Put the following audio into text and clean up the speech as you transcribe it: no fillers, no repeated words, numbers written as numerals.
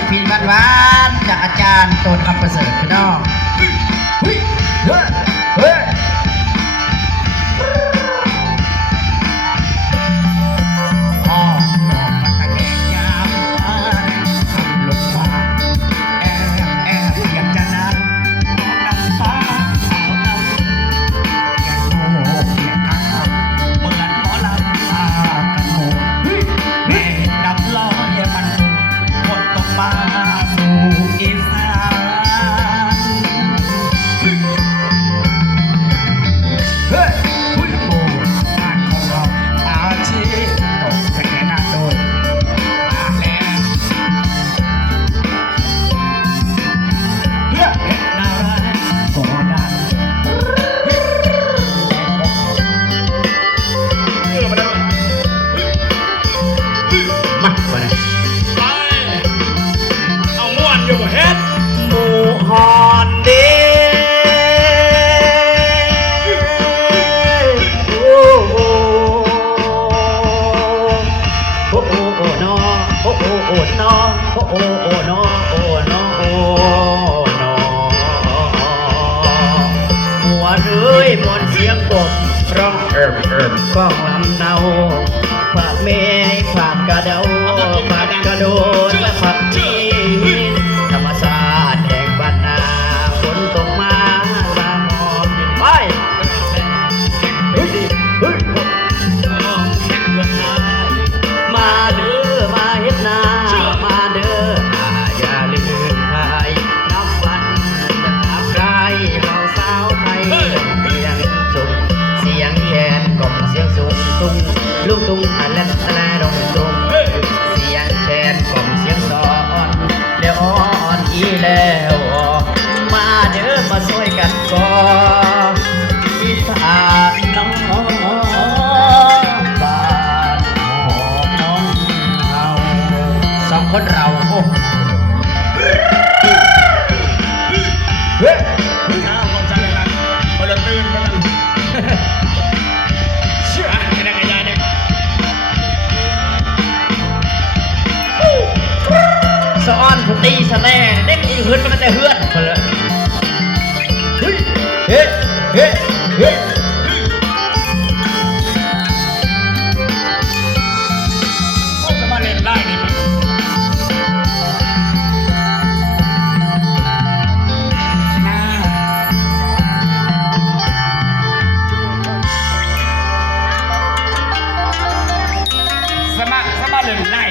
งพินหวานๆจากอาจารย์โตนคำประเสริฐพี่น้องเฮ้ยเฮ้ยเฮ้ยพ่อบอกมาทางแดงยามทำลงมาเสียงจะนั้นมองดังฟ้าเอาอย่างโง่เสียงข้างเหมือนหมอลำกันโง่แม่ดำล้อเนี่ยมันคนตกมาสู่อีสานเฮ้ยผู้โบงานของเราอาชีพตกแค่หน้าโดนมาแล้วเพื่อเห็นหน้าร้ายก็ดังมาบ่ได้เอาม่วนอยู่บ่เฮ็ดหมูฮอนเดโอ้โอ้โอ้โอ้โอ้นอโอ้โอ้โอ้นอโอ้โอ้โอ้นอโอ้นอโอ้นอหัวเอ้ยมนต์เสียงกบร้องก้องลำเนาฝากเมย์ฝากกระเดาฝากกระโดดและฝากจีธรรมศาสตร์แห่งบ้านนาฝนตกมาลาหอมดินไปเฮ้ยเฮ้ยมาเด้อมาเฮ็ดนามาเด้ออย่าลืมไทยนับวันจะทับไกลเราสาวไทยเสียงสุขเสียงแคนกล่อมเสียงสูงตุ้งลูกตุ้งอะไรอะไรดงตุ้งเสียงแคนกล่อมเสียงสอนเดี๋ยวอ่อนอีแล้วมาเด้อมาช่วยกันก่อนอีสานน้องบ้านของน้องเราสองคนเราโอ้เฮ้ย ข้าวคนสั่งอะไรคนละตื่นมาแล้วเชื่อไอ้นักกายาเนี่ยสะอ้อนผู้ตีสะแน่เด็กอีเฮือนมันจะเฮือนคนละเฮ้ยเฮ้ยเฮ้ยเฮ้ยเขาจะมาเล่นได้นี่สมาเล่นได้